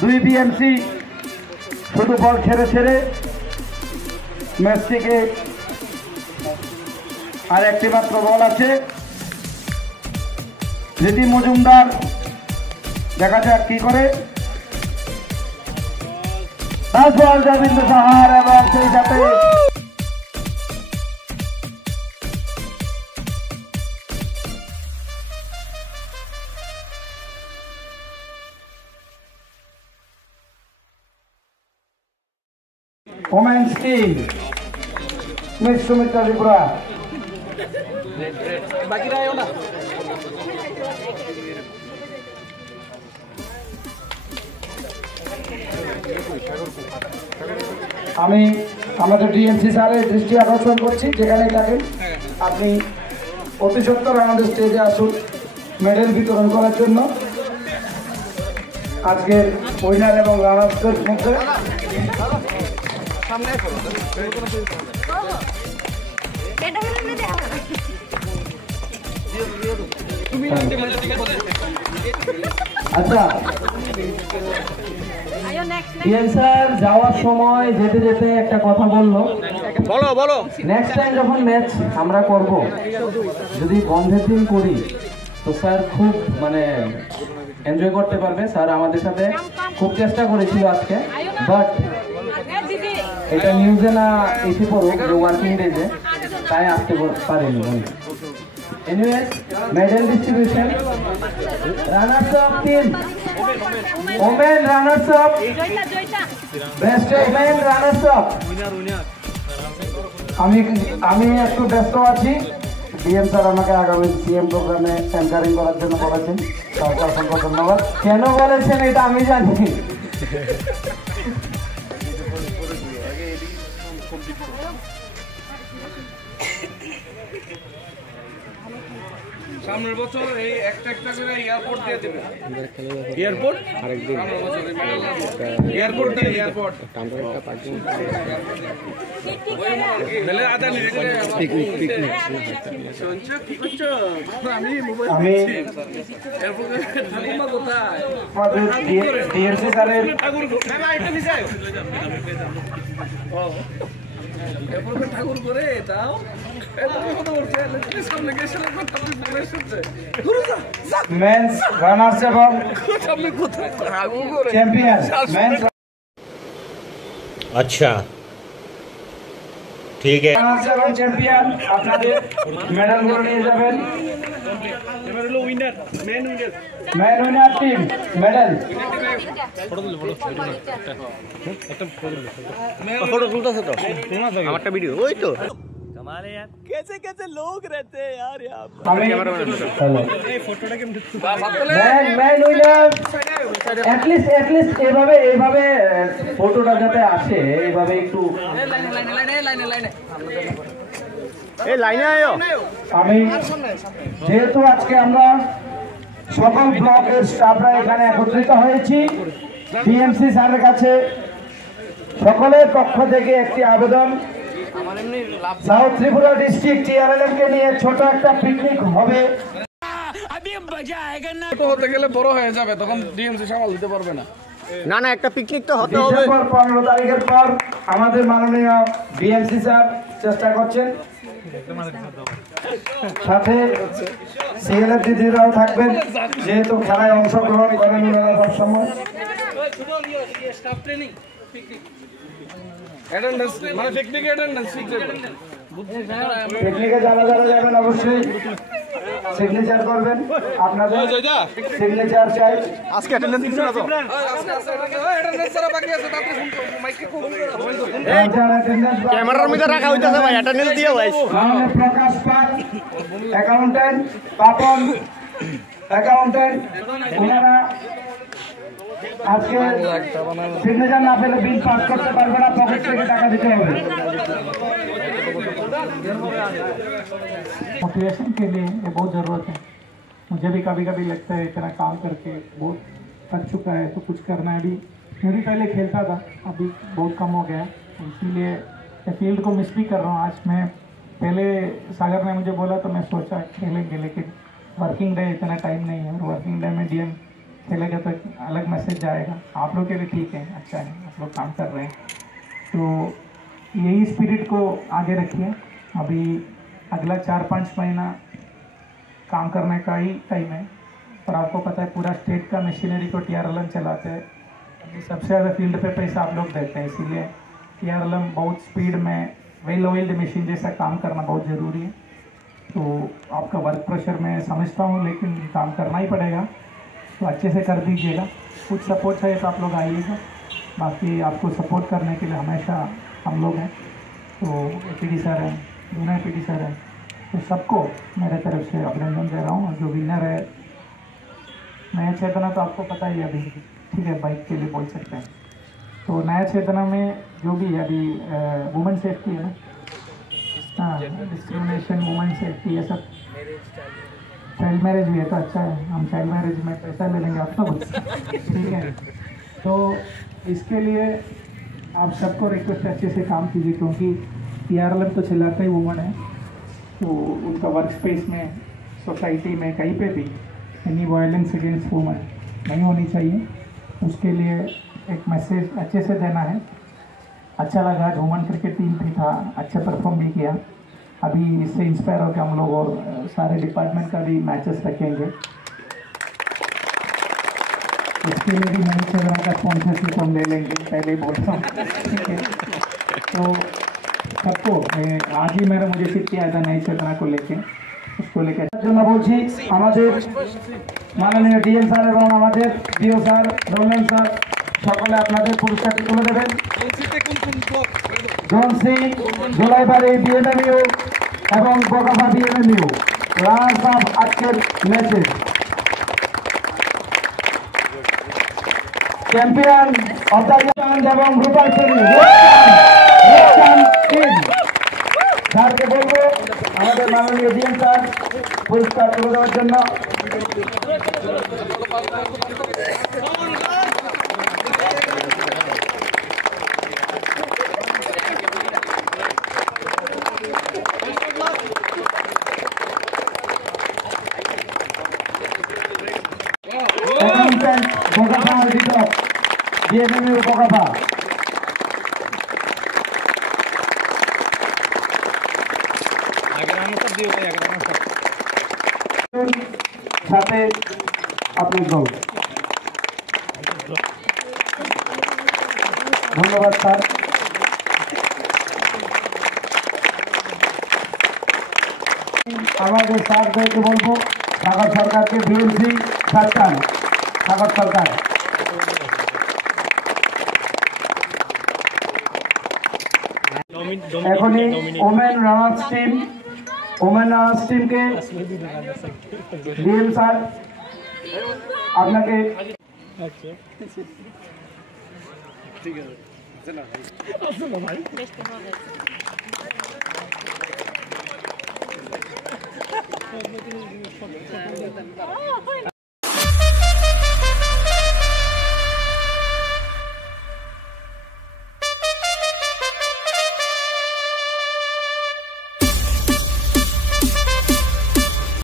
দুই বিএমসি শুধু বল ছেড়ে ছেড়ে ম্যাচটিকে আর একটি মাত্র বল আছে। রীতি মজুমদার দেখা যাক কি করে। বল রবীন্দ্র সাহার এবং সেই সাথে women's team miss Sumitra Tripura. আমি আমাদের ডিএমসি স্যারের দৃষ্টি আকর্ষণ করছি, যেখানে থাকেন আপনি অতি সত্বর আমাদের স্টেজে আসুন মেডেল বিতরণ করার জন্য। আজকের উইনার এবং রানার্সদের মধ্যে আচ্ছা স্যার যাওয়ার সময় যেতে যেতে একটা কথা বললো, বলো নেক্সট টাইম যখন ম্যাচ আমরা করব যদি বন্ধের দিন করি তো স্যার খুব মানে এনজয় করতে পারবে। স্যার আমাদের সাথে খুব চেষ্টা করেছিল আজকে, বাট এটা নিউজে না এসে পড়ুক যে ওয়ার্কিং ডেজে, তাই আসতে পারেনি। Anyways medal distribution, runners up team women runners up, best women runners up. আমি একটু ব্যস্ত আছি, ডিএম স্যার আমাকে আগামী সিএম প্রোগ্রামে অ্যাঙ্কারিং করার জন্য বলেছেন, তাকে অসংখ্য ধন্যবাদ। কেন বলেছেন এটা আমি জানি। সামনের বছর এই একটা একটা করে এয়ারপোর্ট দিয়ে দেবে। এয়ারপোর্ট আরেকদিন এয়ারপোর্ট দিয়ে এয়ারপোর্ট কামরাটা পার্কিং মেলে আদা নিয়ে করে পিকনিক শুনছো কি করছো? আমি মোবাইল দেখছি এয়ারপোর্টে ঠাকুমা কোথায় ডিএমসি স্যারের ঠাকুর না এটা নিচে আয় ও এয়ারপোর্টে ঠাকুর করে দাও মেন্স রানার্স এবং চ্যাম্পিয়ন মেন্স। अच्छा ठीक है, রানার্স এবং চ্যাম্পিয়ন আপনাদের মেডেল করে নিয়ে যাবেন। Man winner team medal. Photo तुलता तो हमारा वीडियो वही तो कमाल है यार, कैसे कैसे लोग रहते हैं यार यहाँ पर। ম্যান উইনার এটলিস্ট এইভাবে ফটোটা যাতে আসে, এইভাবে একটু আমি যেহেতু আজকে আমরা সকল ব্লকের স্টাফরা এখানে একত্রিত হয়েছি, ডিএমসি স্যারের কাছে সকলের পক্ষ থেকে একটি আবেদন, সাউথ ত্রিপুরা ডিস্ট্রিক্ট টিআরএলএম কে নিয়ে ছোট একটা পিকনিক হবে। হতে গেলে বড় হয়ে যাবে, তখন ডিএমসি সামাল দিতে পারবে না। না না একটা পিকনিক তো হতে হবে। ডিসেম্বর 15 তারিখের পর আমাদের মাননীয় ডিএমসি স্যার চেষ্টা করছেন, সাথে সিএলএফ দিদিরাও থাকবেন, যেহেতু খেলায় অংশগ্রহণ করেন ওনারা সবসময়। পিকনিকে যারা যাবেন অবশ্যই সিগনেচার করবেন, আপনাদের সিগনেচার চাই। আজকে অ্যাটেন্ডেন্স দিছো না তো? ক্যামেরার মধ্যে রাখা হইতাছে ভাই, অ্যাটেন্ডেন্স দিও ভাই। প্রকাশ পাল অ্যাকাউন্টেন্ট, পাপন অ্যাকাউন্টেন্ট, ওনারা আজকে সিগনেচার না পেলে বিল পাস করতে পারবে না, পকেট থেকে টাকা দিতে হবে। मोटिवेशन के लिए ये बहुत ज़रूरत है। मुझे भी कभी कभी लगता है इतना काम करके बहुत थक चुका है, तो कुछ करना है। अभी मैं भी पहले खेलता था, अभी बहुत कम हो गया, इसीलिए फील्ड को मिस भी कर रहा हूँ। आज मैं पहले सागर ने मुझे बोला तो मैं सोचा खेलेंगे, लेकिन वर्किंग डे इतना टाइम नहीं है, और वर्किंग डे में डीएम खेलेगा तो एक अलग मैसेज जाएगा। आप लोग के लिए ठीक है, अच्छा है, आप लोग काम कर रहे हैं, तो यही स्पिरिट को आगे रखिए। अभी अगला 4-5 महीना काम करने का ही टाइम है, और आपको पता है पूरा स्टेट का मशीनरी को TRLM चलाते हैं। अभी सबसे ज़्यादा फील्ड पे पैसा आप लोग देते हैं, इसीलिए TRLM बहुत स्पीड में वेल ऑयल्ड मशीन जैसा काम करना बहुत ज़रूरी है। तो आपका वर्क प्रेशर मैं समझता हूँ, लेकिन काम करना ही पड़ेगा, तो अच्छे से कर दीजिएगा। कुछ सपोर्ट चाहिए तो आप लोग आइएगा, बाकी आपको सपोर्ट करने के लिए हमेशा हम लोग हैं। तो APD सर हैं, विनर APD सर हैं, तो सबको मेरे तरफ से अभिनंदन दे रहा हूँ। और जो विनर है नया चेतना, तो आपको पता ही है अभी, ठीक है, बाइक के लिए बोल सकते हैं। तो नया चेतना में जो भी अभी वुमेन सेफ्टी है ना, हाँ, डिस्क्रिमिनेशन, वुमेन सेफ्टी, ये सब, चाइल्ड मैरिज भी है तो अच्छा है, हम चाइल्ड मैरिज में पैसा ले लेंगे आपका कुछ, ठीक है। तो इसके लिए आप सबको रिक्वेस्ट अच्छे से काम कीजिए, क्योंकि TRLM तो चलाता ही वुमन है, तो उनका वर्क स्पेस में, सोसाइटी में, कहीं पे भी एनी वायलेंस अगेंस्ट वुमन नहीं होनी चाहिए। उसके लिए एक मैसेज अच्छे से देना है। अच्छा लगा, आज वुमन क्रिकेट टीम भी था, अच्छा परफॉर्म भी किया। अभी इससे इंस्पायर होकर हम लोग और सारे डिपार्टमेंट का भी मैचेस रखेंगे। इसके लिए भी नई चेतना का स्पॉन्सरशिप हम ले लेंगे, पहले ही बोल रहा हूँ, ठीक है। तो सबको आज ही मुझे फिट किया था नई चेतना को लेके, उसको लेके জন্য বলছি আমাদের মাননীয় DL স্যার এবং আমাদের DO স্যার, রোলেন স্যার, সকলে আপনাদের পুরস্কারটি তুলে দেবেন। জনসি, জোলাইবাড়ি BMMU এবং বকাফা BMMU রানার্স আপ আজকের ম্যাচে। চ্যাম্পিয়ন অফ দ্য চাঁদ এবং রূপাশ্বরী স্যারকে বলবো আমাদের মাননীয় DM স্যার পুরস্কার তুলে দেওয়ার জন্য। Bakafa auditor BMMU Bakafa. সাথে আপনি দল, ধন্যবাদ স্যার। আমাদের স্যারদেরকে বলবো, সাগর সরকারকে, BMC সার্কাল, সাগর সরকার। এখনই ওমেন রানার্স টিমকে DM স্যার আপনাকে ঠিক আছে।